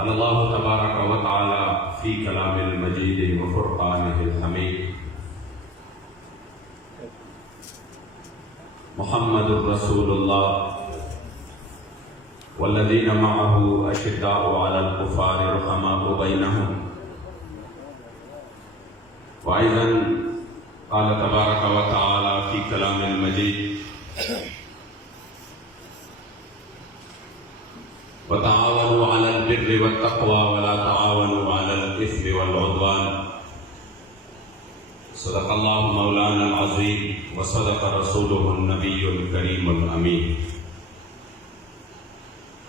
अल्लाह तबारक व तआला फी कलामिल मजीद व फुरक़ानिहिल हमीद मुहम्मदुर रसूलुल्लाह वल्लज़ीना मअहु अशिद्दाउ अलल कुफ़ारि रुहमाउ बैनहुम व अयज़न क़ाल तबारक व तआला फी कलामिल मजीद वतआवनु अलल बिर्रि वत्तक़वा वला तआवनु अलल इस्मि वल उद्वान। सदक़ल्लाहु मौलाना अज़ीम व सदक़ रसूलुहुन नबियुल करीमुल अमीन।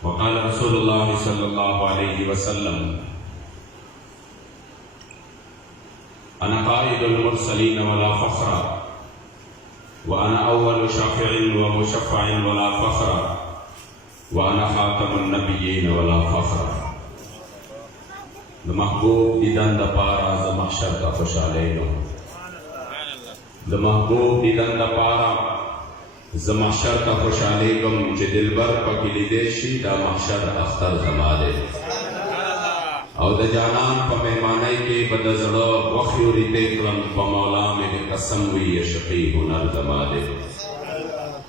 व क़ाल रसूलुल्लाह सल्लल्लाहु अलैहि वसल्लम अना क़ाइदुल मुरसलीन वला फ़ख्रा व अना अव्वलु शाफ़िईन व मुशफ़्फ़ईन वला फ़ख्रा वाना खातमुन नबिय्यीन वला फ़ख्र। द महबूब दीदन द पारा ज़ महशर का खुशालेनो, द महबूब दीदन द पारा ज़ महशर का खुशालेगम चे दिलबर पकिली देशी द महशर अख्तर जमादे और द जानान प मेहमाने के बदज़ड़ो वख्यूरी तेकलम प मौला में कसम हुई शक़ी हुनर जमादे।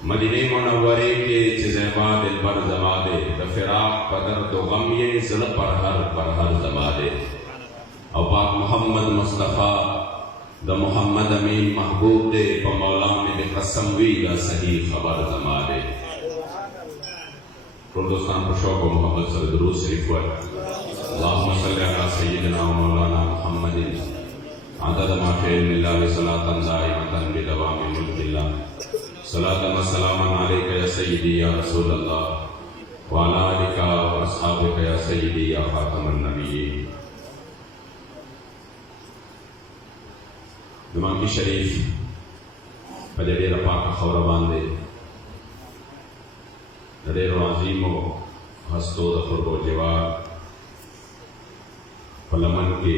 मदीने मुनव्वरे के ज़ेबा दिलबर ज़मादे द फ़िराक़ पदर दो गम ये ज़िल पर हर ज़मादे और पाक मोहम्मद मुस्तफ़ा द मोहम्मद अमीन महबूब दे प मौला में बेकसम हुई द सही खबर ज़मादे। हिंदुस्तान पर शौक़ व मोहब्बत से दुरूद शरीफ हुआ। अल्लाहुम्मा सल्लि अला सय्यिदिना व मौलाना मुहम्मदिन अदद मा फ़ी इल्मिल्लाह व सलातन दाइमतन बिदवामि मुल्किल्लाह। सलातन व सलामन अलैका या सय्यदी या रसूलल्लाह व अला आलिका व अस्हाबिका या सय्यदी या खातमुन नबिय्यीन। जुमा की शरीफ पजड़े पाक खबर बांधे ढेरों अजीमो हस्तो दफुर्बो जवाब पलमन के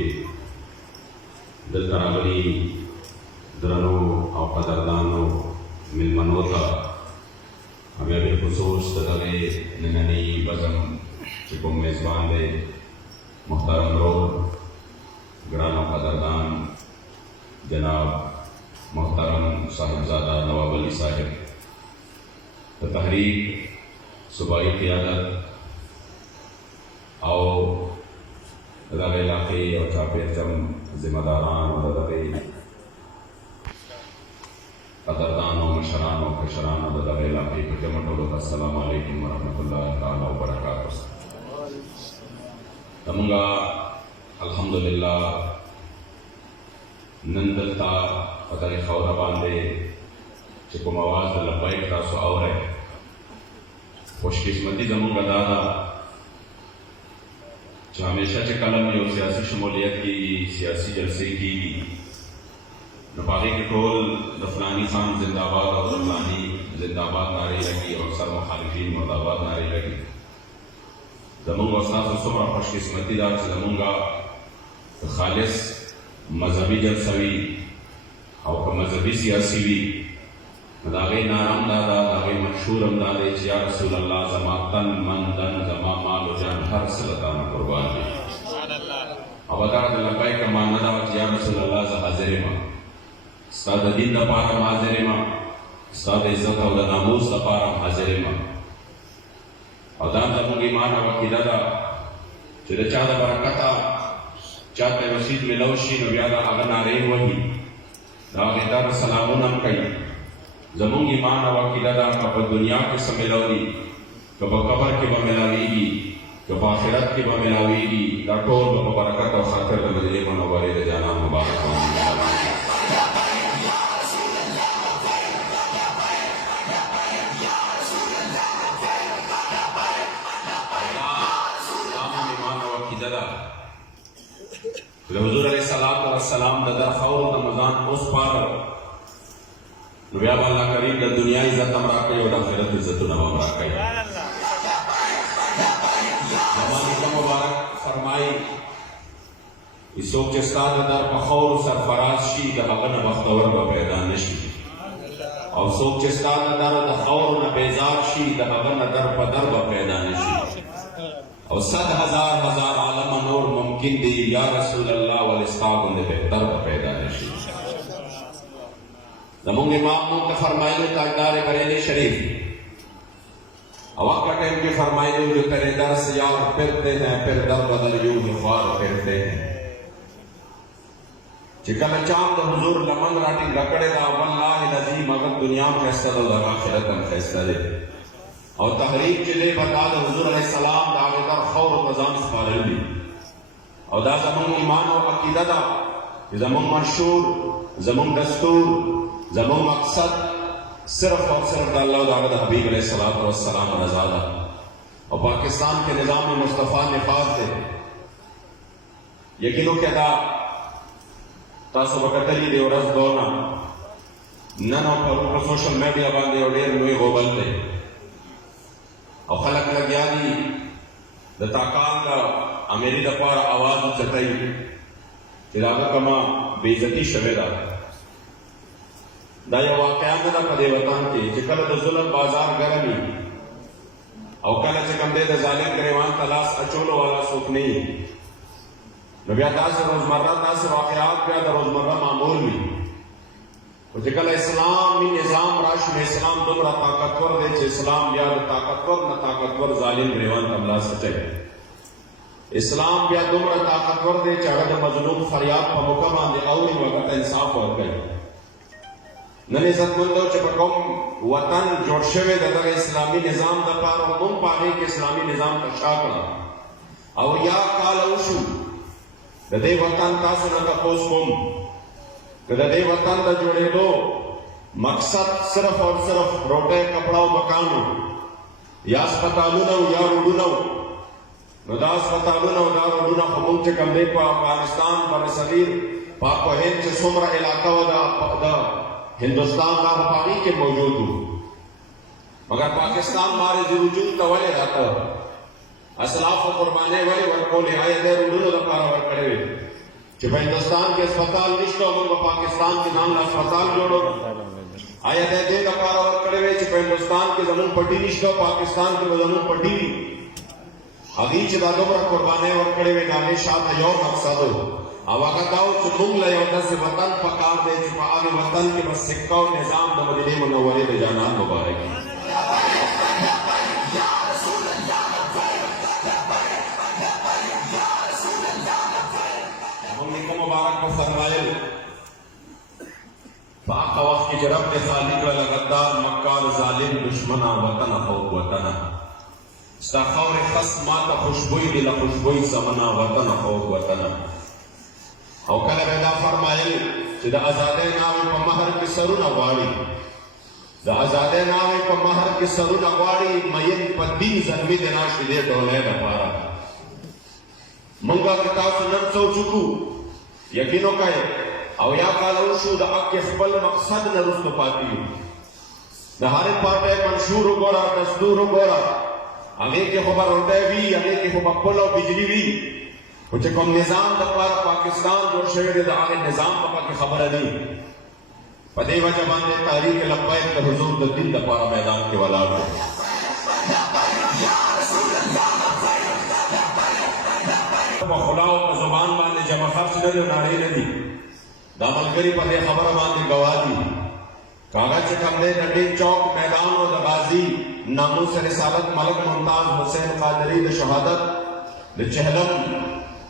दिल तरावरी द्रनो और कदरदानो मिलमनोता हमें बिलखुसूस तदरे नननी बज़म चिको मेज़बान दे मुहतरम रोड ग्रानो कदरदान जनाब मुहतरम साहिबजादा नवाब अली साहिब तो तहरीक सूबाई क़ियादत और अदारे इलाक़े और चापे जम ज़िम्मेदारान और अदारे कदरदान और मशरान और खशरान और अदारे इलाक़े को जमटों का अस्सलामु अलैकुम व रहमतुल्लाहि तआला व बरकातुहू। तमुंगा अल्हम्दुलिल्लाह नंदलता अदारे खौरा बांधे चिको मवाज़ लब्बैक का सो और है खुशकिस्मती जमुंगा दादा जो हमेशा चे कलम जो सियासी शमूलियत की सियासी जलसे की नपाही के टोल दफलानी खान जिंदाबाद और दफलानी जिंदाबाद नारे लगी और सर मुखालिफीन मुर्दाबाद नारे लगी। जमुंगा उस्ताद सुबह खुशकिस्मती दार जमुंगा खालिस मजहबी जलसवी और मजहबी सियासी भी दागे नाराम दादा दागे मशहूर अमदादे या रसूल अल्लाह जमा तन मन धन जमा माल जान हर सलतान कुर्बान है। अब अदा लब्बैक का मानदा या रसूल अल्लाह ज हाजिर मा साद दिन द पार हाजिर मा साद इज्जत और नामूस द पार हाजिर मा अदा तमुग ईमान और अकीदा जो चाद बरकता चाहते मस्जिद में लौशी नबियादा अगर नारे वही दागे दर सलामुन कई जमुंग ईमान और अकीदा कब दुनिया के समेलौरी कब कबर के बमिलावीगी कब आखिरत के बमिलावीगी डटोर ब बरकत और खातिर मदीने मुनव्वरे दे जाना मुबारक हो। ईमान और अकीदा हुजूर अलैहिस्सलातु वस्सलाम दर खौर रमजान उस पार व्यापार करीब द दुनिया इज्जत हमरा के और आखिरत इज्जत न हमरा के हमारी को मुबारक फरमाई इसोक चस्ताद दर बखौर सरफराज शी द हवन बख्तवर व पैदा नशी और सोक चस्ताद दर द खौर न बेजार शी द हवन दर पदर व पैदा नशी और 100,000 आलम नूर मुमकिन दी या रसूल अल्लाह वल इस्ताग ने बेहतर पैदा नशी जमूंग इमाम मुक्त फरमाइले ताजदार बरेली शरीफ अवा का टाइम के फरमाइले जो तेरे दर से यार फिरते हैं फिर दर बदल यूं ख्वार फिरते हैं चिकन चांद हुजूर लमन राटी लकड़े दा वल्लाहि लजीम अगर दुनिया में फैसला लगा आखिरत में फैसला और तहरीक चले बता दे हुजूर अलैहि सलाम दा आगे खौर मजाम सफारल दी और दा जमून ईमान और अकीदा दा जमून मशहूर जमून दस्तूर जमून मकसद सिर्फ और सिर्फ अल्लाह दावत हबीब अलैहिस्सलातु वस्सलाम रज़ादा और पाकिस्तान के निज़ाम में मुस्तफ़ा निफाज थे यकीनों के अदा तासु बकतली दे और दोना ननो पर सोशल मीडिया बांधे और डेर नुए गोबल थे और खलक लग यादी द ताकाल का अमेरी दपार आवाज चटाई इलाका कमा बेइज्जती शवेदा दाया वाकया ना पदे वतन के चिकल द जुल्म बाजार गरमी और कल चिकम दे जालिम करेवान तलाश अचोलो वाला सुख नहीं नबिया दास रोजमर्रा दास वाकयात पे रोजमर्रा मामूल भी तो चिकल इस्लाम में निजाम राश में इस्लाम दुमरा ताकतवर दे चे इस्लाम याद ताकतवर न ताकतवर जालिम करेवान तमला सचे इस्लाम या दुमरा ताकतवर दे चढ़ मजलूम फरियाद पर मुकम्मा दे और वक्त इंसाफ और गए नने इज्जतमंदो चपकम वतन जोड़ शवे दर इस्लामी निजाम द पार और मुम पाने के इस्लामी निजाम का शाकला और या काल औशु दे वतन तासु न तपोस कुम दे वतन द जोड़े दो मकसद सिर्फ और सिर्फ रोटे कपड़ा मकानो या अस्पतालुनो या रुडुनो नदा अस्पतालुनो या रुडुनो खमुम चे कमदे पा पाकिस्तान बर सगीर पाक हिंद चे सुमरा इलाका वदा हिंदुस्तान का पानी के मौजूद हूँ मगर पाकिस्तान मारे जुर्जुन तवले रहता असलाफ और कुर्बाने वाले वर्कों ने आए दे रुडुनो दपारा वर खड़े हुए कि हिंदुस्तान के अस्पताल निश्तो मुझको पाकिस्तान के नाम अस्पताल जोड़ो आया दे दपारा वर खड़े हुए कि हिंदुस्तान के जमीन पट्टी निश्तो पाकिस्तान के जमीन पट्टी अगीच दादोबरा कुर्बाने वर खड़े हुए नामे शाह यो मकसद हो अवागताओ चुमुंग ले होता से वतन पकार दे चुका आगे वतन के बस सिक्का और निजाम द मदीने मुनव्वरे में जाना मुबारक हमने को मुबारक को फरमाए पाक वक्त की जरब के खालिक व लगद्दार मक्कार जालिम दुश्मना वतन फौक वतना सखौर खस्मा का खुशबुई दिल खुशबुई समना वतन फौक वतना और कल पैदा फरमाइल कि द आजादे नावे पर महर के सरुन अगवाड़ी द आजादे नावे पर महर के सरुन अगवाड़ी मयन पद्दी जन्मी देना शिदे डोले दपारा मंगा किताब सुनन सो चुकू यकीनो कहे और या कालो शु द अक खबल मकसद न रुस्त पाती द हारे पाटे मंशूर गोरा दस्तूर गोरा आगे के खबर होते भी आगे के खबर पलो बिजली भी कुछ कम निजाम दपार पाकिस्तान जो शहर द आगे निजाम पका की खबर नहीं पदे वजह बांधे तारीख लब्बैक के हुजूर द दिन दपार मैदान के वाला खुदाओ का जुबान बांधे जमा खर्च न जो नारी ने दी दामलगरी पदे खबर बांधे गवाही कागज कमरे नडी चौक मैदान और दबाजी नामूस रिसालत मलक मुमताज हुसैन कादरी द शहादत द चहलम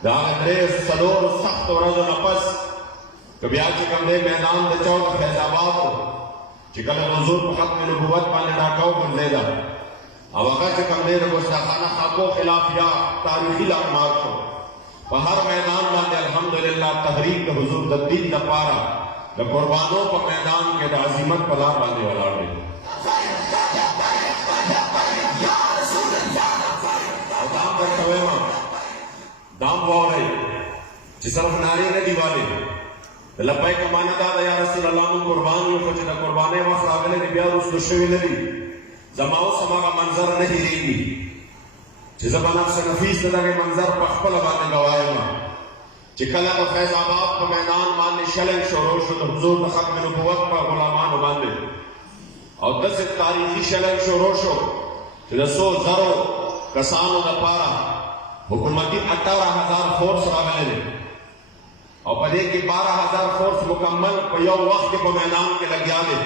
दागंद्रेज सलोर सख्त और नफस कभी आज कमरे मैदान द चौक फैजाबाद चिकन हुजूर खत्म नबुवत पाने डाकाओ बंदेदा अवका के कमरे न गुस्ताखाना खाको खिलाफ या तारीखी लामात को पहर मैदान में अल्हम्दुलिल्लाह तहरीक हुजूर द दिन द पारा द कुर्बानों पर मैदान के दाजिमत पला बांधे वाला ने दाम करते हुए दाम वाव रहे जिसरफ नारी ने दीवाले लब्बाई कमाना दादा या रसूल अल्लाह कुर्बान में कुछ न कुर्बाने वक्त आगले ने बियार उस दुश्मनी नहीं जमाओ समा का मंजर नहीं रहेगी जिसबान से नफीस लगे मंजर पखपल बाने गवाए मां चिकला का फैजाबाद का मैदान मान शलन शोरोश हुजूर द खत्म नबुवत का गुलामान बांधे और 10 तारीखी शलन शोरोशो 300 जरो कसानों द पारा हुकूमती 18,000 फोर्स रागले और पदे के 12,000 फोर्स मुकम्मल पे यो वक्त के मैदान के लग जाने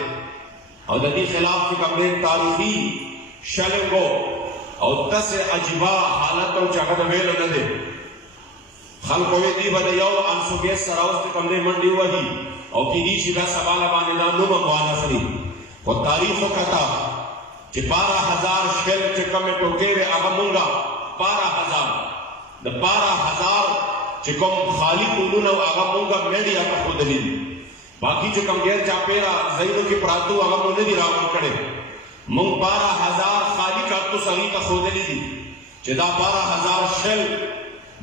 और ददी खिलाफ की कमरे तारीखी शलंगो और 10 अजीबा हालतों चगद वेल न दे खल्को वे दी बदे यो अनसुबे सराउस के कमरे मंडी वही और की शिदा सवाल बाने ना नुम वाला सरी और तारीख कथा कि 12,000 शेल के कमे तो केरे अगमुंगा 12,000 द 12,000 चिकम खाली कुलूना अगमुंगा मीडिया का खुदली बाकी जो कम गैर चापेरा जैनो की प्रातु अगमुने दी रावण करे मुंग 12,000 खाली का तो सही का खुदली दी चिदा 12,000 शेल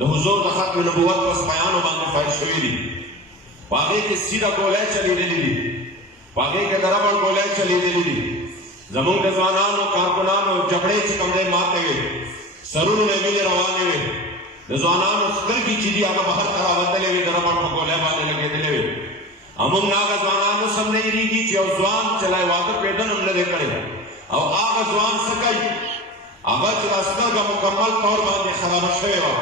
द हुजूर द खत्म नबुवत बस बयान बांगे फाइश हुई दी बागे के सीधा गोले चली दी बागे के दरबार गोले चली दी जमुन के जवानानो कारकुनानो जबड़े चिकमदे माते गए सरूर ने मिले रवाने हुए जवानानो स्कल की चीज़ी आगे बाहर करा वतले हुए दरबार को गोले बाने लगे दिले हुए अमुन नागा जवानानो सबने इरी की चीज़ जवान चलाए वाक़ पेदन हमने देखा है अब आगा जवान सकाई आगा चलास्तर का मुकम्मल तौर बांधे खराब शेवा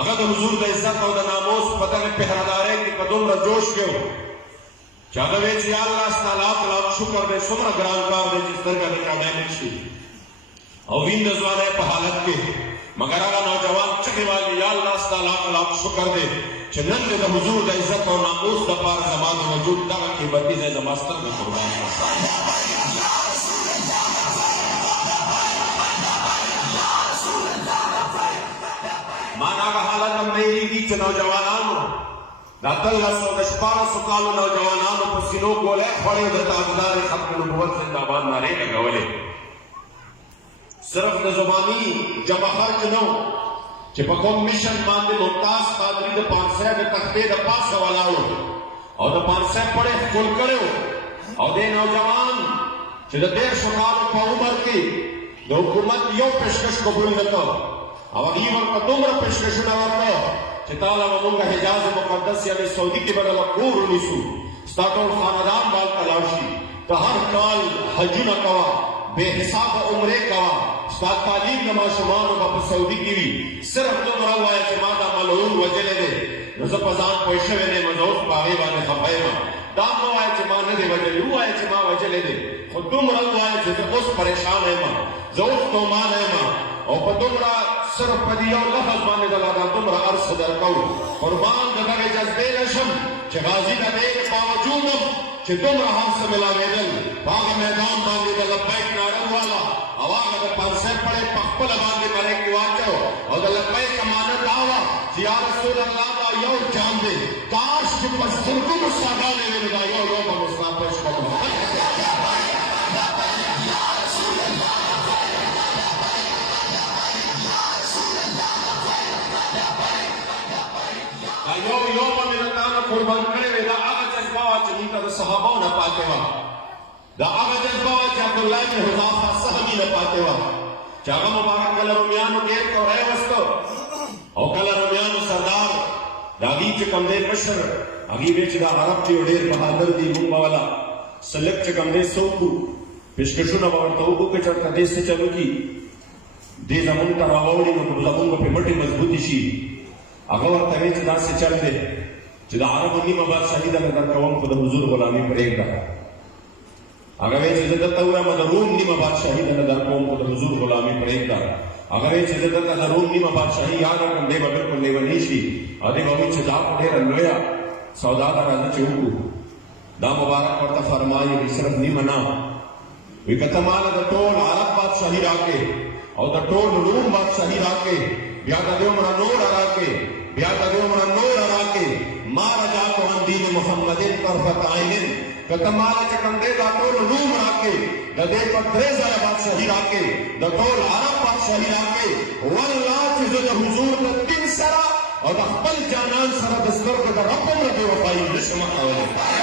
आगा तो हुजूर का इज्जत और नामोस पता नहीं पहरादारे की कदम रजोश क्यों चाहे या अल्लाह ताला लाख शुक्र दे सुमर ग्रांकार दे जिस तरह का डायमेंट शी और विंद जवाने पे हालत के मगर अगर नौजवान चके वाले या अल्लाह ताला लाख शुक्र दे चनन दे हुजूर द इज्जत और नामूस द पार जमान वजूद दा की बत्ती दे जमास्तर में कुर्बान माना का हालत हम नहीं दी नौजवानों दातल्लासो दशपारा सुकालो नौजवानानो पसीनो गोले खड़े दताबदार खत्म नबुवत जिंदाबाद नारे लगवले सिर्फ द जुबानी जब खर्च नो कि पको मिशन मांदे मुमताज कादरी द 500 द तख्ते द पास वालाओ और द 500 पड़े कुल करे और दे नौजवान कि द देर सुकालो को उम्र की द हुकूमत यो पेशकश कबूल न तो और अगली बार तुमरा पेशकश न वरतो चिताला ममुंगा हिजाज मुकद्दस यानी सऊदी के बगल कूर निसु स्टार्टो खानदान बाल तलाशी तो हर काल हज न कवा बेहिसाब उम्रे कवा स्टार्ट तालीम नमा शुमान बाप सऊदी की भी सिर्फ तो मरा हुआ है माता मलून वजले दे नजर पजान पैसे ने मजौस पावे वाले खफाएमा दाम हुआ है मान दे वजले हुआ है मा वजले दे खुद तुम रहा हुआ है जो उस परेशान है मां जोश तो मान है मां और तुमरा सिर्फ पदियो लफ्ज माने दलादा तुमरा अर्श दर कौ कुर्बान दगे जज्बे नशम गाजी का दे बावजूद कि तुमरा हमसे मिला वेदन बाग मैदान मांगे द लब्बैक नारा वाला आवाज अगर पांसे पड़े पखपल मांगे मरे की वाचो और द लब्बैक माने दावा या रसूल अल्लाह का यो जान दे काश कि पस्तुरको मुसागा ने लगा यो लोग मुसाफिर को यो ममिरताना कुर्बान करे दा आगा जज्बा चलीता द सहाबाओं न पाते वा दा आगा जज्बा अब्दुल्लाह इब्न हुज़ाफा सहमी न पाते वा चागा मुबारक कल रुमियान देख तो है वस्तो और कल रुमियान सरदार दागी के कमदे कशर अगी बेच दा अरब के उडेर बहादुर दी मुंबा वाला सलक के कमदे सोकू पेशकशु न बावर तो के चढ़ता देश से चलो की दे जमुन का रावड़ी में जमुन पे मटी मजबूती शी अगर तवेच दास से चल दे जिदा अरब नी मबाद शहीद अगर कौम खुद हुजूर गुलामी पड़ेगा अगर वे इज्जत तौरा मदरूम नी मबाद शहीद अगर कौम खुद हुजूर गुलामी पड़ेगा अगर वे इज्जत तदरूम नी मबाद शहीद याद कर दे बिल्कुल लेवनीशी आदि गोमी चदा पड़े रलोया सौदागर आज चूकू दा मुबारक और फरमाई सिर्फ नी मना वे कतमाल द टोल अरब बादशाही आके और द टोल रूम बादशाही आके ब्यादा देव मना नूर आके ब्यादा देव मना नूर आके मारा जातो अन दीन मुहम्मदिन तरफत आइनिन कतमाल चकम दे दा टोल रूम आके द दे पत्रेजा बादशाही आके द टोल अरब बादशाही आके वल्लाह जिद हुजूर द तीन सरा और अखबल जानान सरा दस्तर द रब्बम रबे वफाई नशमा आवे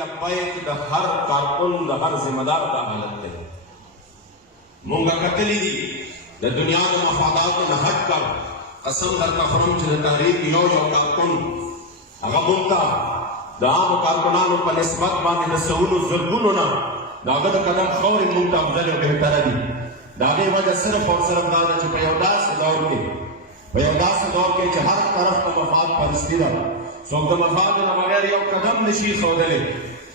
लब्बैक द हर कारकुन द हर जिम्मेदार का हालत है मुंगा कतली दी द दुनिया के मफादात न हट कर कसम दर का फरम च तहरीक यो यो कारकुन अगर मुंता د عامو کارکنانو په نسبت باندې د سوونو زرګونو نه د هغه د قدم خاورې موږ ته افضل او بهتره دي. د هغې وجه صرف او صرف دا ده چې په یو داسې دور کې چې هر طرف ته مفاد پرستي ده، څوک د مفاد نه بغیر یو قدم نشي ښودلی،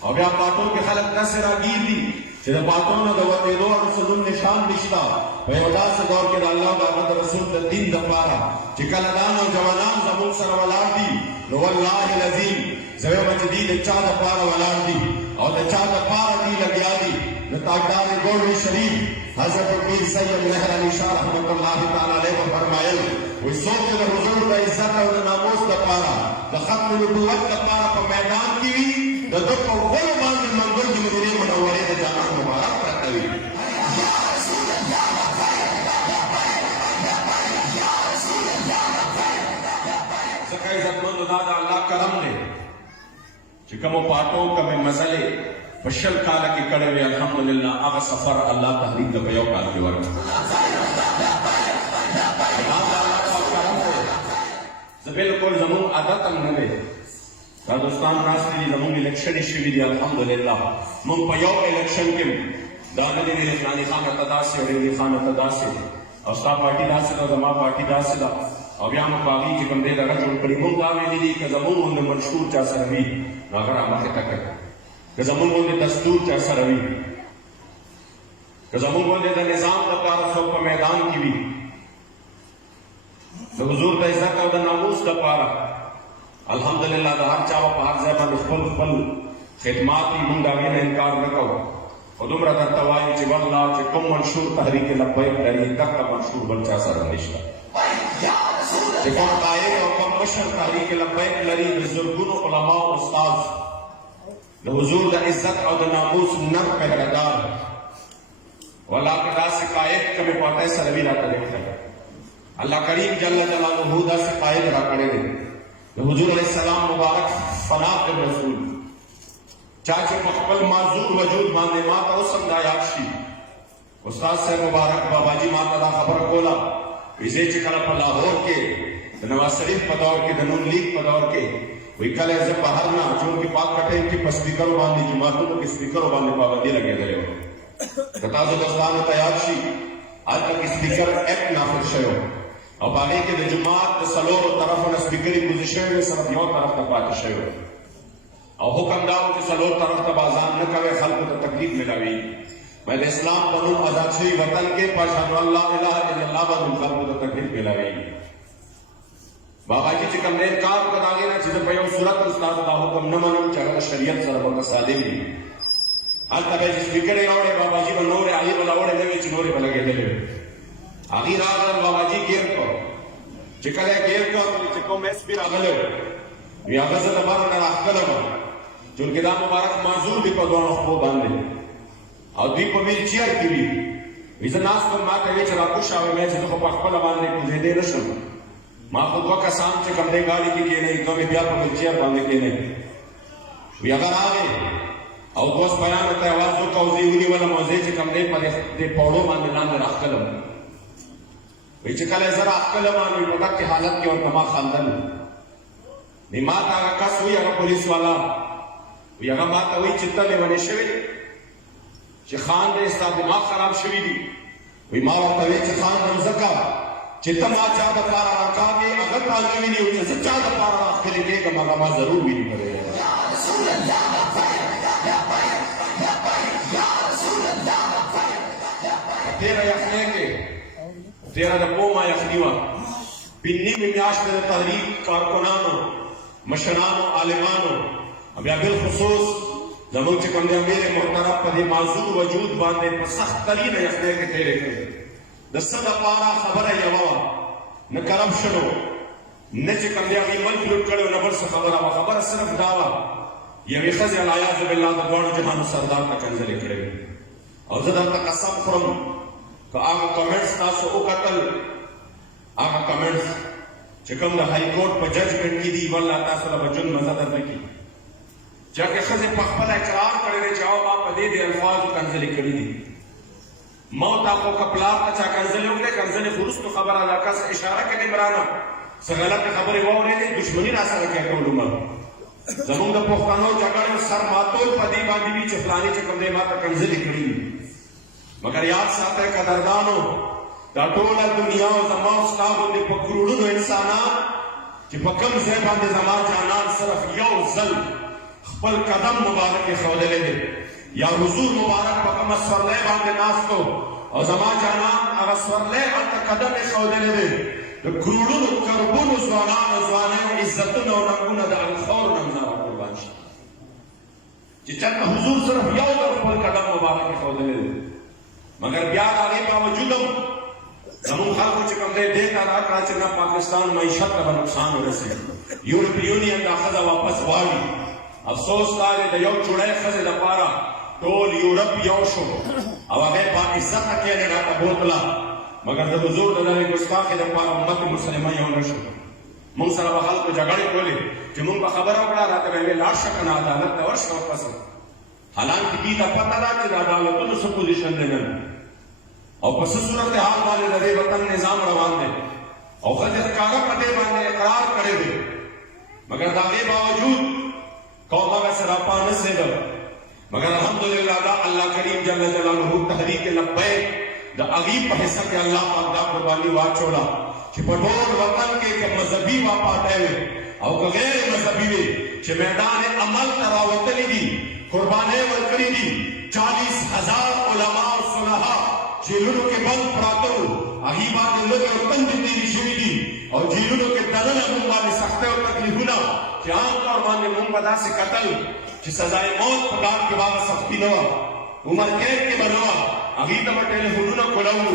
او بیا پاټو کې خلک داسې راګیر دي چې د پاټو نه د وتېدو او رسېدون نشان نشته. په یو داسې دور کې د الله او د هغه د رسول د دین دپاره چې کله دا نوجوانان زموږ سره ولاړ دي، نو والله العظیم زه وایم چې دوی د چا دپاره ولاړ دي او د چا دپاره دوی لګیا دي. د تاجدار ګوړوي شریف حضرت پیر سید مهر علی شاه رحمت الله تعالی علیه وفرمایل وایي څوک چې د حضور د عزت او د ناموس دپاره د ختم نبوت دپاره په میدان کې وي، د ده په غولو باندې منګل د مدینې منورې د جانان مبارک پرته وي. ځکه عزتمندو دا د الله کرم دی چې کومو پاټو کومې مسلې په 20 کاله کې کړې وې، الحمدلله هغه سفر الله تحریک ته په یو کال کې ورکړ. زه بالکل زموږ عادت هم نه دی، دا دوستان ناست دي زموږ الیکشنې شوي دي، الحمدلله موږ په یو الیکشن کې دا نه دی ویلې فلاني خان ته داسې او ډېرې خان ته داسې او ستا پارټي داسې ده زما پارټي داسې ده، او بیا موږ په هغې کې کوم دی دغه جوړ کړي. موږ دا ویلي دي که زموږ غوندې مشهور چا سره وي نو هغه رامخې ته کړي، که زموږ غوندې دستور چا سره وي، که زموږ غوندې د نظام دپاره څوک په میدان کې وي، د حضور د عزت او د ناموس دپاره الحمدلله د هر چا په هر ځای باندې خپل خدمات دي، موږ د هغې نه انکار نه کوو. خو دومره درته وایو چې والله چې کوم منشور تحریک لبیک لري دغه منشور بل چا سره نشته، چې کوم قائد او کوم مشر تحریک لبیک لري د زرګونو علما او استاد د حضور د عزت او د ناموس نر پهرهدار، والله که داسې قائد کومې پارټۍ سره وي راته لیکلی، الله کریم جل جلاله داسې قائد راکړی دی د حضور علیه السلام مبارک فناق رسول. چا چې په خپل معذور وجود باندې ما ته اوس هم دا یاد شي، استاد صاحب مبارک باباجي ما ته دا خبره کوله، وایي زه چې کله په لاهور کې د نواز شریف په دور کې د نون لیگ په دور کې وایي کله زه بهر نه چونکې پاک کټین کې په سپیکرو باندې جوماتونو کې سپیکرو باندې پابندي لګېدلې وه، که تاسو دوستانو ته یاد شي هلته کې سپیکر ایکټ نافذ شوی او په هغې کې د جومات د څلورو طرفو نه سپیکرې کوزې شوې وې، صرف یو طرف ته پاتې شوی او حکم دا و چې څلور طرف ته بازان نه کوئ، خلکو ته تکلیف ملاویږي. باید اسلام په نوم آزاد شوي وطن کې په اشهد ان لا اله الا الله باندې خلکو ته تکلیف ملاویږي. باباجي چې کوم دی کار وکړه د هغې نه چې زه په یو صورت استاد دا حکم نه منم چې هغه شریعت سره به متصادم وي. هلته به یې چې سپیکرې راوړې باباجي به نورې هغې به راوړې نه وې چې نورې به لګېدلې وې. هغې راغلل باباجي ګیر کړ، چې کله یې ګیر کړ چې کوم ایس پي راغلی وي هغه زه د بار نه راښکلم چونکې دا مبارک معذور دي په دواړو خپو باندې او دوی په ویلچیر کې وي. وایي زه ناست وم ما ته ویې چې راکوښه ویې چې زه خو په خپله باندې کوزېدی نه شم، ما خو 2 کسان چې کوم دی ګاډي کې کېنوي 2 مې بیا په ویلچیر باندې کېنوي. وایي هغه راغی او دوه سپیانو ته یې اواز وکړه او زه یې ونیولم او زه یې چې کوم دی په دې پوړو باندې لاندې راښکلم. وایي چې کله یې زه راښکلم نو په دقې حالت کې ورته ما خندل. نو ما ته هغه کس وایي هغه پولیس والا وایي هغه ما ته وایي چې ته لیونی شوی چې خان دی ستا دماغ خراب شوي دي. وایي ما ورته وایي چې خان هم ځکه چې ته ما چا دپاره راکاږې هغه تا نه ویني او چې زه چا دپاره راښکلی کېږم هغه ما ضرور ویني. تیره یخنۍ کې تیره د پوما یخني وه، 5 میاشتې د تحریک کارکنانو مشرانو عالمانو بیا بالخصوص زموږ چې کوم دی امیر محترم په دې معذور وجود باندې په سخت ترینه یخنۍ کې تېرې کړې. د څه دپاره خبره یوه وه، نه کرپشن و نه چې کوم دی هغې ملک لوټ کړی و نه بل څه خبره وه. خبره صرف دا وه یوې ښځې العیاذ بالله د دواړو جهانو سردار ته کنځلې کړې وې. او زه درته قسم خورم که هغه کمنټس تاسو وکتل، هغه کمنټس چې کوم د های کورټ په ججمنټ کې دي والله تاسو له به ژوند مزه درنه کړي. ځکه ښځې په خپله اقرار کړی دی چې او ما په دې الفاظو کنځلې کړي دي. ما ورته خو که پلار ته چا کنځلې وکړې کنځلې خو وروستو خبره ده، کس اشاره کوي عمرانه څه غلطې خبرې واورېدې دښمني را سره کوي ټول عمر. زمونږ د پښتنو جګړو سر ماتول په دې باندې وي چې فلاني چې کوم دی ماته کنځلې کړي دي. مګر یاد ساتئ قدردانو، دا ټوله دنیا او زما او ستا غوندې په کروڑونو انسانان چې په کوم ځای باندې زما جانان صرف یو ځل خپل قدم مبارک ایښودلی دی، یا حضور مبارک په کومه سورلی باندې ناست او زما جانان هغه سورلی هلته قدم ایښودلی دی، د کروڑونو کربونو ځوانانو ځوانیو عزتونه او رنګونه د الخور نمزه قربان شي چې چېرته حضور صرف یو ځل خپل قدم مبارک ایښودلی دی. مګر بیا د هغې باوجود هم زمونږ خلکو چې کوم دی دې ته راکړه چې نه پاکستان معیشت ته به نقصان ورسېږي، یورپي یونین دا ښځه واپس غواړي. افسوس دا دی د یو چوړی ښځې دپاره ټول یورپ یو شو او هغې په عزته کښېنې راته بوتله، مګر د حضور د دغې ګستاخۍ دپاره امت مسلمه یو نه شو. موږ سره به خلکو جګړې کولې چې موږ به خبره وکړه راته به یې ویل لاړ شه که نه عدالت ته ورشه واپس. حالانکې دې ته پته ده چې د عدالتونو څه پوزیشن دی نن او په څه صورتحال باندې د دې وطن نظام روان دی او ښځې ښکاره په دې باندې اقرار کړی دی، مګر د هغې باوجود قوم هغسې راپا نسېده. مګر الحمدلله دا الله کریم جل جلاله تحریک لبیک د هغې په حصه کې الله پاک دا قرباني واچوله چې په ټول وطن کې که مذهبي واپاتی وي او که غیر مذهبي وي چې میدان عمل ته راوتلي دي، قربانۍ ورکړي دي. 40,000 علما او صلحا جیلونو کې بند پراته وو، هغې باندې لږې او تندې تېرې شوي دي او جیلونو کې دننه موږ باندې سختۍ او تکلیفونه چې عام طور باندې موږ به داسې کتل چې سزای موت په ډار کې به هغه سختي نه وه، عمر قید کې به نه وه، هغې ته به ټلیفونونه کولو،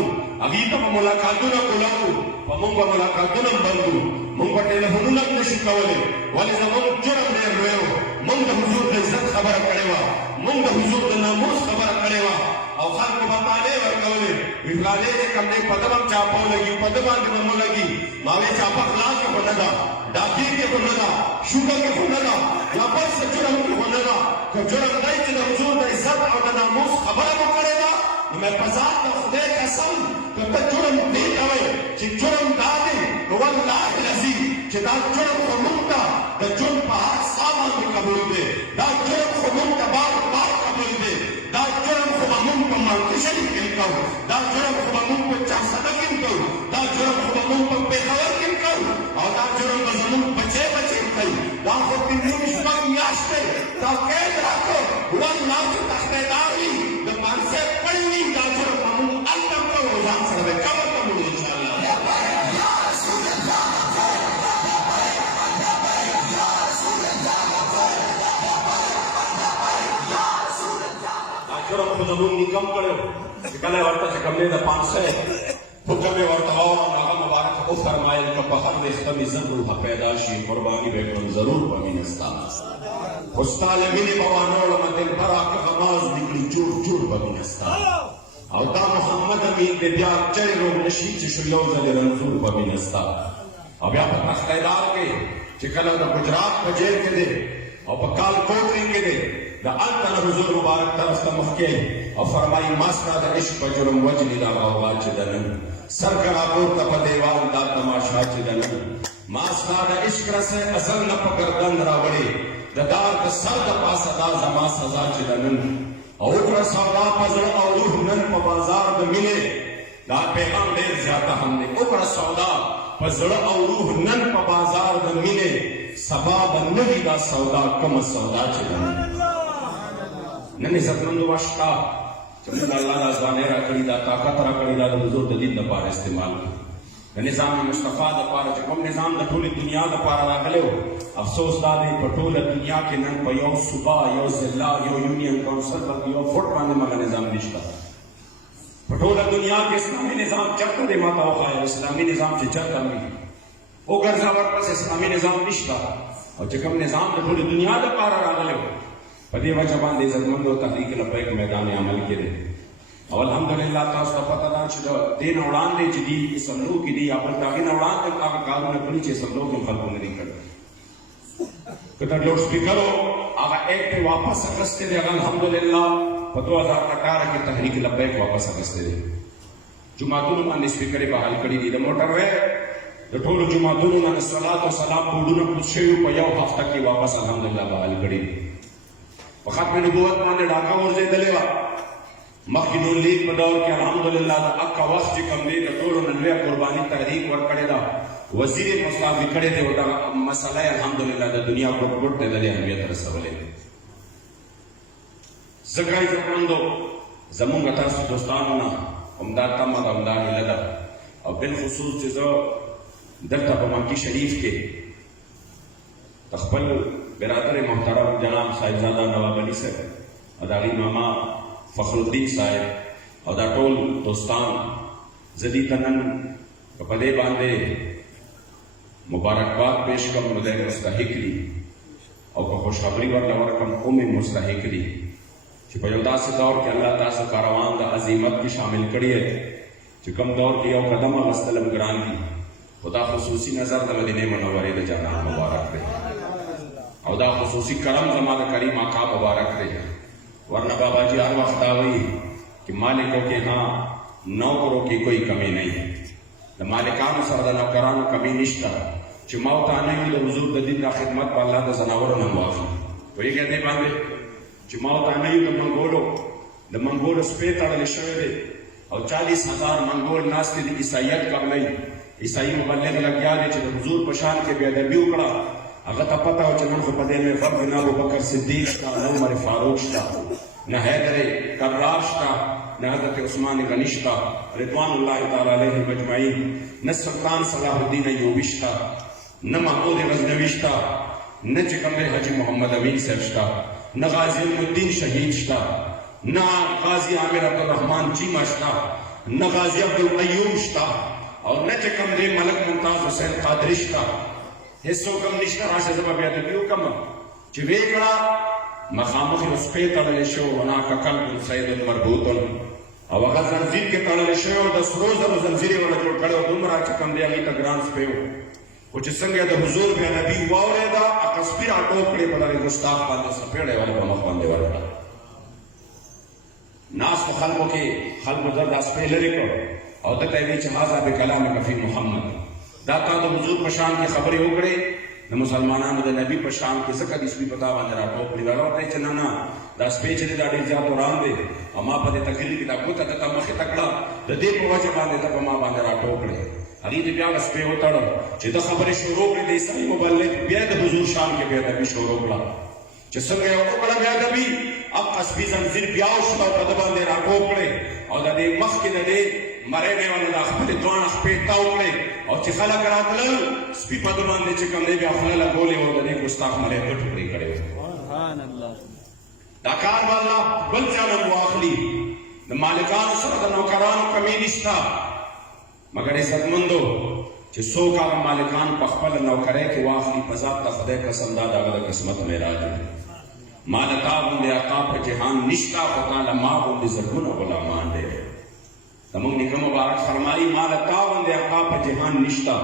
هغې ته به ملاقاتونه کولو، په موږ به ملاقاتونه هم بند وو، موږ به ټلیفونونه هم نشي کولی، ولې زموږ جرم ډېر لوی و. موږ د حضور د عزت خبره کړې وه، موږ د حضور د ناموس خبره کړې وه او خلکو به تانې ورکولې وي فلانې چې کوم دی په ده به هم چاپه ولګي، په ده باندې به مه لګي. ما وې چاپه خلاص کې خو نه ده، ډاکې کې خو نه ده، شوګه کې خو نه ده، یا بل څه جرم کې خو نه ده. که جرم دی چې د حضور د عزت او د ناموس خبره مو کړې ده نو مې په ذات د خدای قسم که ته جرم دې ته وایې چې جرم دا دی نو والله العظیم چې دا جرم خو موږ ته د ژوند په هر سا باندې قبول دی، دا جرم خو موږ ته بار بار قبول دی، دا جرم خو به موږ په مارکشن کې کوو، دا جرم خو به موږ په چارسده کې کوو، دا جرم خو به موږ په پېښور کې کوو او دا جرم به زموږ بچی بچی کوي. دا خو 15 شپږ میاشتې دا قید راکړو، والله چې تختیدار وي د پانسۍ پړی وي دا جرم به موږ هلته کوو، ځان سره به قبر ته وړو انشاءالله. جرم خو زمونږ ني کم کړی چې کله یې ورته چې کوم دی د پانسۍ حکم یې ورته واورم نو هغه مبارک وفرمایل که په هر ویښته مې زر روحه پیدا شي قرباني به کړم ضرور به مینه ستا خو ستا له مینې به وانهوړمه دلبره که غماز دې کړي جوړ جوړ به مینه ستا او دا محمد امین دې بیا چرې روغ نه شي چې شو یو ځلې رنځور به مینه ستا. او بیا په تختیدار کې چې کله د ګجرات په جیل کې دی او په کال کوټري کې دی د هلته نه حضور مبارک طرف ته مخکې او فرمایي ما ستا د عشق په جرم وجلي دا غوغا چې ده نن سر که راپورته په دیوال دا تماشا چې ده نن ما ستا د عشق رسۍ ازل نه په ګردن راوړې د دار د سر د پاسه دا زما سزا چې ده نن او وکړه سودا په زړه او روح نن په بازار د مینې دا پیغام ډېر زیاته هم دی وکړه سودا په زړه او روح نن په بازار د مینې سبا به نه وي دا سودا کومه سودا چې ده نن نن عزتمندو شته چې موږ الله دا ځوانۍ راکړي دا طاقت راکړي دا د حضور د دین دپاره استعمال کړو د نظام مصطفی دپاره چې کوم نظام د ټولې دنیا دپاره راغلی و افسوس دا دی په ټوله دنیا کې نن په یو صوبه یو ضلع یو یونین کونسل بلکې یو فوټ باندې مګه نظام نشته په ټوله دنیا کې اسلامي نظام چېرته دی ماته وښایه اسلامي نظام چې چېرته وي وګرځه ورپسې اسلامي نظام نشته او چې کوم نظام د ټولې دنیا دپاره راغلی و په دې وجه باندې عزتمندو تحریک لبیک میدان عمل کې دی او الحمدلله تاسو ته پته ده چې د دې نه وړاندې چې دي اسمبلو کې دي یا بل د هغې نه وړاندې هغه کارونه کړي چې اسمبلو کې هم خلکو نه دي کړي که د لاؤډ سپیکرو هغه ایکټ یې واپس اخیستی دی هغه الحمدلله په 2018 کې تحریک لبیک واپس اخیستی دی جوماتونو باندې سپیکر یې بحال کړي دي د موټر وی د ټولو جماعتونو نه د صلات او سلام کوډونه کوز شوي په یو هفته کې واپس الحمدلله بحال کړي. په ختم نبوت باندې ډاکه ورځېدلې وه. مخکې نون لیگ په دور کې الحمدلله د اکا وخت چې کوم دی د ټولو نه لویه قرباني تحریک ورکړې ده. وزیر یې مستعفي کړی دی او دغه مسله یې الحمدلله د دنیا ګوټ ګوټ ته د دې اهمیت رسولی دی. ځکه عزتمندو زمونږ تاسو دوستانو نه همدا تمه ده همدا هیله ده او بالخصوص چې زه دلته په مکې شریف کې د خپل برادر محترم جناب صاحبزاده نواب علي صاحب او د هغې ماما فخر الدین صاحب او دا ټول دوستان زه دې ته نن په دې باندې مبارکباد پیش کړم نو دی مستحق دي او که خوشخبري ورته ورکړم هم یې مستحق دي چې په یو داسې دور کې الله تاسو کاروان د عظیمت کې شامل کړی دی چې کوم دور کې یو قدم اخیستل هم ګران دي. خدا خصوصي نظر د مدینې منورې د جانان مبارک دی او دا خصوصي کرم زما د کریم آقا مبارک دی. ورنہ بابا جی ہر وقت آوئی کہ مالکوں کے ہاں نوکروں کی کوئی کمی نہیں. د مالکانو سره د نوکرانو کمی نشته چې موت آنے وي د حضور د دین د خدمت په الله د زناورو نه واخلي. پوهېږئ دې باندې چې موت آنے وي د منګولو سپی تړلی شوی دی او 40,000 منګول ناست دي عیسایت کولی. عیسائی مبلغ لګیا دی چې د حضور په شان کې بې ادبي وکړه. هغه ته پته وه چې نن خو په دې محفل کې نه ابوبکر صدیق شته نه عمر فاروق شته نه حیدر کرار شته نه حضرت عثمان غني شته رضوان الله تعالی علیهم اجمعین نه سلطان صلاح الدین ایوبي شته نه محمود غزنوي شته نه چې کوم دی حاجي محمد امین صاحب شته نه غازی الدین شهید شته نه غازی عامر عبدالرحمن چیمه شته نه غازی عبدالقیوم شته او نه چې کوم دی ملک ممتاز حسین قادری شته. هیڅوک هم نشته. راشه زه به بې ادبي وکړم چې ویې کړه مخامخ یو سپی تړلی شوی هناک کلب سید مربوط او هغه زنځیر کې تړلی شوی او د سرو زرو زنځیر یې ورته جوړ کړی و. دومره چې کوم دی هغې ته ګران سپی و خو چې څنګه د حضور بې ادبي واورېده هغه سپي راټوپ کړې په دغې ګستاخ باندې سپېړی والا په مخ باندې ورکړه. ناستو خلکو کې خلکو زر دا سپی لرې کړ او دته یې ویل چې هذا بکلامک فی محمد دا تا د حضور په شان کې خبرې وکړې د مسلمانانو د نبي په شان کې ځکه د سپي په تا باندې راټوپ کړي. هغه ورته چې نه دا سپی چې دی دا ډېر زیات وران دی او ما په دې تقریر کې دا ګوته درته مخې ته کړه د دې په وجه باندې ته په ما باندې راټوپ کړې. هغې ته بیا هغه سپی وتړه چې د خبرې شروع کړې د عیسایي مبلغ بیا د حضور شان کې بې ادبي شروع کړه چې څنګه یې وکړه بې ادبي هغه سپي زنځیر بیا وشوه او په ده باندې راټوپ کړې او د دې مخکې د دې مرۍ به یې ونه دا خپلې دواړه خپې تاو کړې او چې خلک راتلل سپي په ده باندې چې کوم دی بیا خوله لګولې وه د دې ګستاخ مرۍ دوه ټوکړې کړې وې. دا کار به الله بل چا نه واخلي. د مالکانو سره د نوکرانو کمی نشته مګر عزتمندو چې څوک هغه مالکان په خپله نوکرۍ کې واخلي په ذات د خدای قسم دا د هغه د قسمت معراج دی. ما د تا غوندې آقا په جهان نشته خو تا له ما غوندې زرګونه غلامان دی. زمونږ نیکه مبارک فرمایي ما له تا غوندې آقا په جهان نشته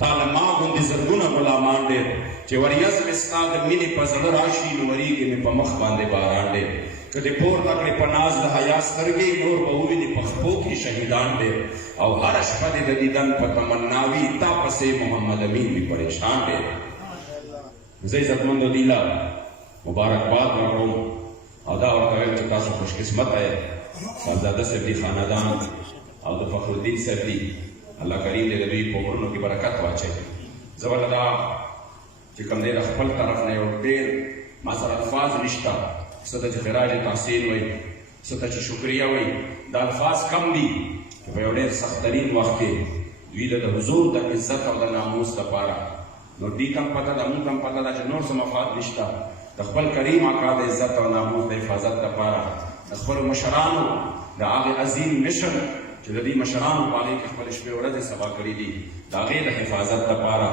تا له ما غوندې زرګونه غلامان ډېر چې وریځ مې ستا د مینې په زړه راشي نو وریږي مې په مخ باندې باران ډېر که دې پورته کړې په ناز د حیا سترګې نور به ووینې په خپو کې شهیدان ډېر او هره شپه دې د دیدن په تمنا وي تا پسې محمد امین وي پریشان ډېر. زه عزتمندو دې له مبارکباد ورکوم او دا ورته وایم چې تاسو خوش قسمته یې. صاحبزاده صاحب دي خاندان او د فخر الدین صاحب دي الله کریم دې د دوی په غرونو کې برکت واچوي. زه ورته دا چې کوم دی د خپل طرف نه یو ډېر ما سره الفاظ نشته څه ته چې خراج تحسین وایي څه ته چې شکریه وایي دا الفاظ کم دي چې په یو ډېر سختترین وخت کې دوی د حضور د عزت او د ناموس دپاره نو دوی ته هم پته ده مونږ ته هم پته ده چې نور څه مفاد نشته د خپل کریم آقا د عزت او ناموس د حفاظت دپاره د خپلو مشرانو د هغې عظیم مشن چې د دې مشرانو په هغې کې خپلې شپې ورځې سبا کړي دي د هغې د حفاظت دپاره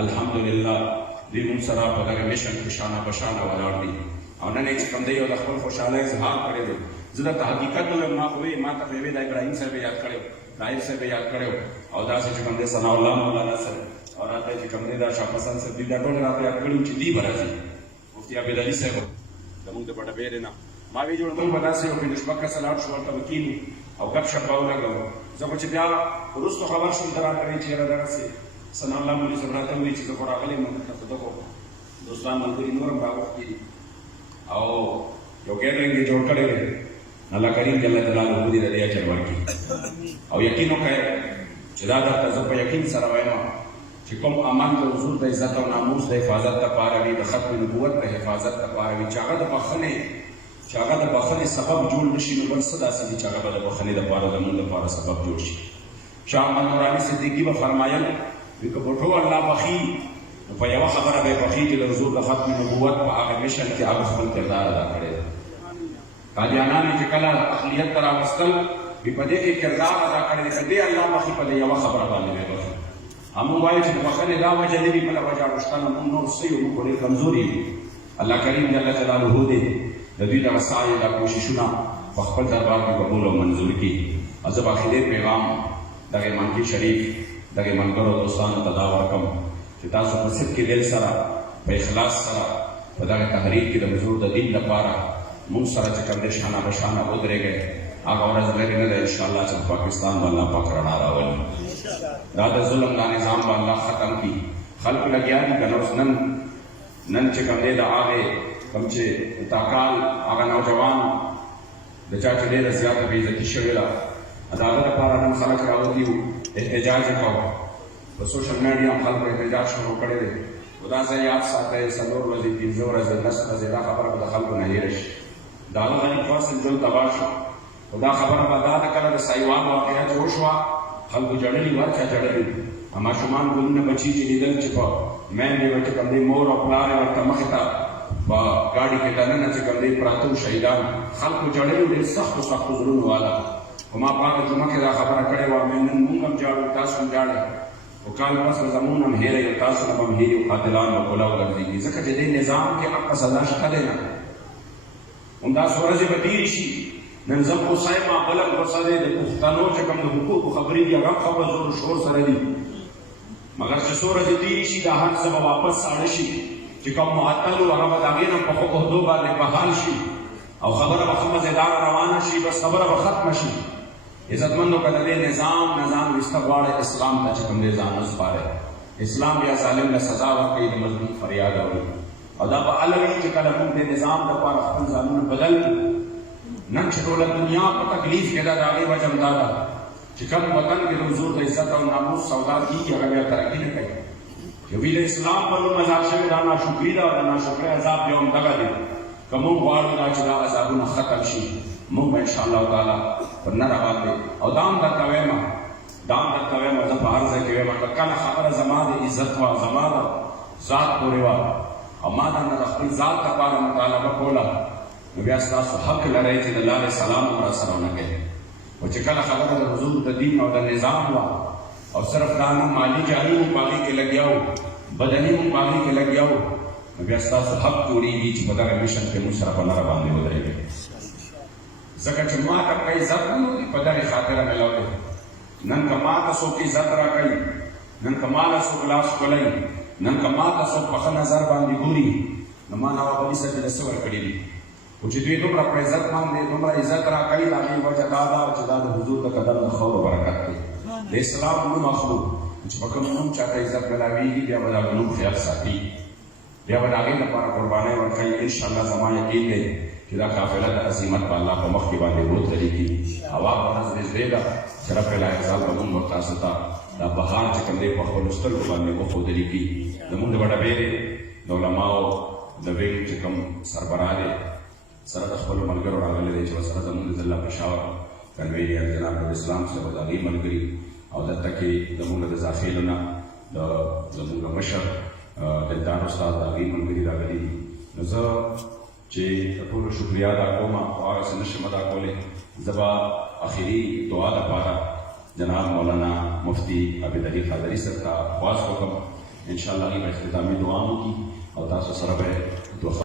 الحمدلله دوی مونږ سره په دغه مشن کې شانه بشانه ولاړ دي او نن یې چې کوم دی او د خپل خوشحالۍ اظهار کړی دی. زه درته حقیقت ووایم ما خو ما ته خو یوې د ابراهیم صاحب یاد کړی طاهر صاحب یاد کړی او داسې چې کوم دی ثناء الله مولانا صاحب او راته چې کوم دی دا شاه پسند صاحب دي دا ټول راته یاد کړي چې دی به راځي مفتي عبید علي صاحب زمونږ د بټبېرې نه ما وی جوړ موږ به داسې یو پنځه شپږ کسه لاړ شو ورته به کینو او ګپ شپ به ولګوو. زه خو چې بیا وروستو خبر شوم ته راته وایي چې یاره دغسې ثنا الله مولوي صاحب راته وایي چې زه خو راغلی یم دلته خو دغو دوستان ملګري نور هم راغوښتي دي او یو ګیدرینګ یې جوړ کړی دی. الله کریم جل جلاله دې د دې اجر ورکړي او یقین وکړئ چې دا درته زه په یقین سره وایم چې کوم عمل د حضور د عزت او ناموس د حفاظت لپاره وي، د ختم نبوت د حفاظت لپاره وي، چې هغه د بخښنې سبب جوړ نه شي، نو بل څه داسې دي چې هغه به د بخښنې دپاره زموږ لپاره سبب جوړ شي. شاه محمد نوراني صدیقي به فرمایل وي که په ټول الله بخي نو په یوه خبره به یې بخي چې د حضور د ختم نبوت په هغه مشن کې هغه خپل کردار ادا کړی دی. قادیانان یې چې کله اقلیت ته راوستل وي په دې کې کردار ادا کړی دی، که دې الله بخي په دې یوه خبره باندې به بخي. همون وایو چې د بخښنې دا وجه نه وي بله وجه شته نه، موږ نور څه یو، موږ خو ډېر کمزوري یو. الله کریم جل جلاله دې د دوی دغه سعی دا کوششونه په خپل دربار کې قبول او منظور کړي. او زه به آخري پیغام دغه منکي شریف دغه ملګرو دوستانو ته دا ورکړم چې تاسو په صدقې دل سره په اخلاص سره په دغه تحریک کې د حضور د دین لپاره موږ سره چې کوم دی شانه به شانه ودرېږئ. هغه ورځ لرې نه ده انشاءالله چې په پاکستان به الله پاک رڼا راولي، دا د ظلم دا نظام به الله ختم کړي. خلک لګیا دي که اوس نن چې کوم دی د هغې کوم چې تاکال هغه نوجوان د چا چې ډېره زیاته بېعزتي شوې ده، د هغه لپاره نن خلک راوتي وو، احتجاج یې کوو. په سوشل میډیا هم خلکو احتجاج شروع کړی دی. خو دا ځای یاد ساتئ 4 ورځې 15 ورځې 10 ورځې دا خبره به د خلکو نه هېره شي. د هغه غني پرسن ژوند تباه شو. خو دا خبره به دا ده کله د سایوان واقعه چې وشوه خلکو جړلي ور چا جړلي ماشومان ګلونه بچي چې لیدل چې په میندې ورته کوم دی مور او پلار یې ورته مخې ته په ګاډي کې دننه چې کوم دی پراته وو شهیدان، خلکو جړلي ډېر سختو زړونو والا. خو ما په هغه جمعه کې دا خبره کړې وه نن موږ هم جاړو تاسو هم جاړئ، خو کال پس به زمونږ هم هېروي او تاسو نه به هم هېري او قاتلان به کولاو ګرځېږي، ځکه چې دې نظام کې حق سزا شته دی نه. همداسې ورځې به ډېرې شي. نن زه غوسه یم، بله غوسه دی د پښتنو چې کوم د حقوقو خبرې دي هغه هم خبره زور شور سره دي، مګر چې څو ورځې ډېرې شي دا حق څه به واپس ساړه شي چې کوم معطل وو هغه به د هغې نه په ښو عهدو باندې بحال شي او خبره به ښه مزېداره روانه شي، بس خبره به ختمه شي. عزتمندو که د دې نظام ویسته غواړئ اسلام ته چې کوم دی ځان وسپارئ. اسلام بیا ظالم له سزا ورکوي، د مظلوم فریاد اوري، او دا به هله وي چې کله موږ د نظام دپاره خپل ځانونه بدل کړو. نن چې ټوله دنیا په تکلیف کې ده د هغې وجه هم دا ده چې کوم وطن کې د حضور د عزت او ناموس سودا کېږي هغه بیا ترقي نه کوي. چې وي د اسلام په نوم عذاب شوي دا ناشکري ده او د ناشکرۍ عذاب بیا هم دغه دی. که موږ غواړو دا چې دا عذابونه ختم شي موږ به انشاءالله تعالی پر نره باندې او دا هم درته وایم زه په هر ځای کې وایم که کله خبره زما د عزت وه زما د ذات پورې وه او ما دا نه د خپل ذات لپاره مطالبه کوله نو بیا ستاسو حق لرئ چې د لارې سلام هم راسره ونه کوئ. خو چې کله خبره د حضور د دین او د نظام وه او صرف دا نه مالي جاني هم په هغې کې لګیا وو، بدني هم په هغې کې لګیا وو، نو بیا ستاسو حق جوړېږي چې په دغه میشن کې موږ سره په لاره باندې ودرېږئ. ځکه چې ما ته که عزت نه لري په دغې خاطره میلاو دی. نن که ما ته څوک عزت راکوي، نن که ما له څوک لاس ښکلوي، نن که ما ته څوک په ښه نظر باندې ګوري نو ما نواب علي صاحب له څه ورکړي دي. خو چې دوی دومره په عزت باندې دومره عزت راکوي د هغې وجه دا ده چې دا د حضور د قدم د خاورو برکت دی. د اسلام نوم اخلو چې په کوم نوم چاته عزت میلاویږي بیا به د هغه نوم خیال ساتي، بیا به د هغې لپاره قربانۍ ورکوي. انشاءالله زما یقین دی چې دا قافله د عظیمت په الله په مخ کې باندې ودرېږي. هوا به ورځ نږدې ده چې رب العزال به مونږ ور تاسو ته دا بهار چې کوم دی په خپلو سترګو باندې وښودلي کړي. زمونږ د بډهبېرې د علماو د وینګ چې کوم سربراہ دی سره د خپلو ملګرو راغلی دی چې ورسره زمونږ د ضلع پېښور کنوینر جناب نوراسلام صاحب د هغې ملګري او دلته کې زمونږ د داخلو نه زمونږ مشر دلدار استاد د هغې ملګري راغلي دي. نو زه چې د ټولو شکریا ادا کوم او هغه څه نشم ادا کولی، زه به اخري دعا لپاره جناب مولانا مفتی عابد علي قادري صاحب ته خواست وکړم. انشاءالله هغې به اختتامي دعا هم وکړي او تاسو سره به